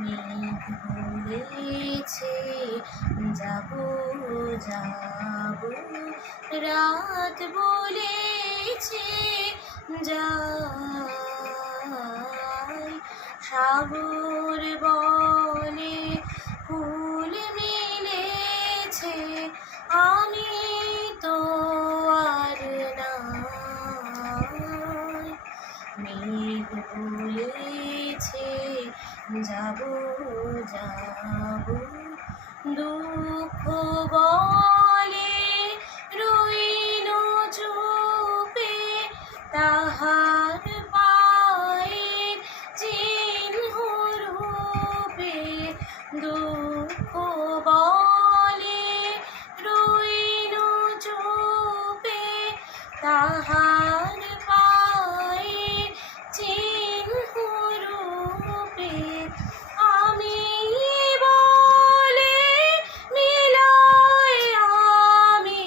মেঘ বলেছে যাব যাব, রাত বলেছে যাই। সাগর বলে ফুল মিলেছে, আমি তো আর নাই। মেঘ বলেছে যাব যাব, দুঃখ বলে রইল চুপে, তাহার পায়ের চিহ্ন রূপে। দুঃখ বলে রইল চুপে, তাহার পায়ের চিহ্ন রূপে। আমি বলে মিলাই আমি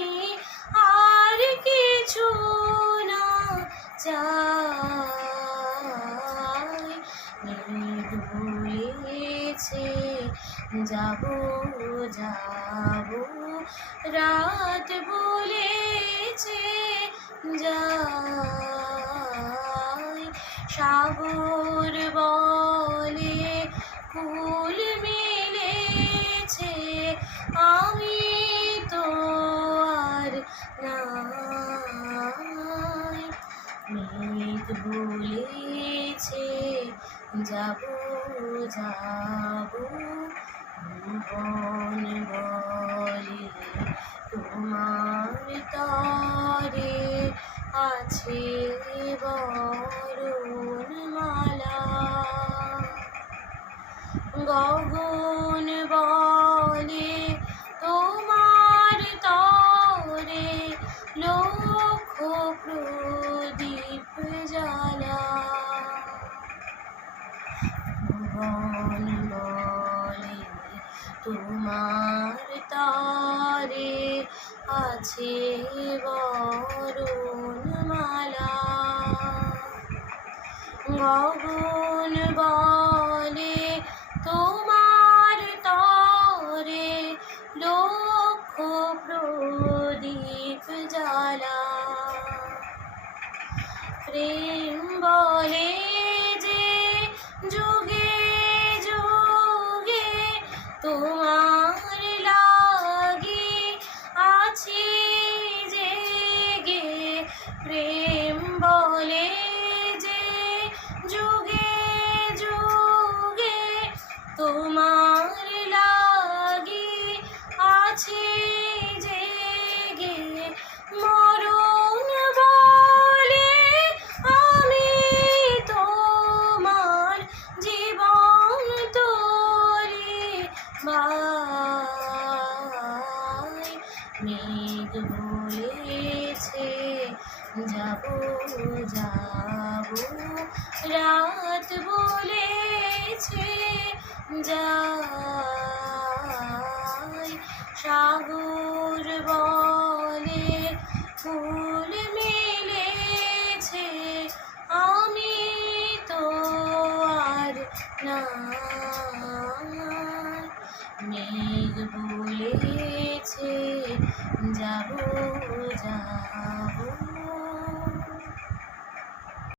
আর কিছু না চাই। মেঘ বলেছে যাব যাব, রাত বলেছে যাই। সাগর বলে ফুল মিলেছে, আমি তো আর নাই। মেঘ বলেছে যাব যাব, বন বলে তোমার তরে আছে বরণমালা। গগন বলে তোমার তরে লক্ষ প্রদীপ জ্বালা। ভুবন বলে তোমার তরে আছে বরণমালা। গগন বলে তোমার তরে লক্ষ প্রদীপ জ্বালা। প্রেম বলে যে যুগে যুগে তোমার লাগি আছি জেগে। প্রেম বলে যে যুগে যুগে তোমার লাগি আছি জেগে। মরণ বলে আমি তোমার জীবন তরি বাই। মেঘ বলেছে যাব যাব, রাত বলেছে যাই। সাগর বলে ফুল মিলেছে, আমি তো আর নাই। মেঘ বলেছে যাব যাব।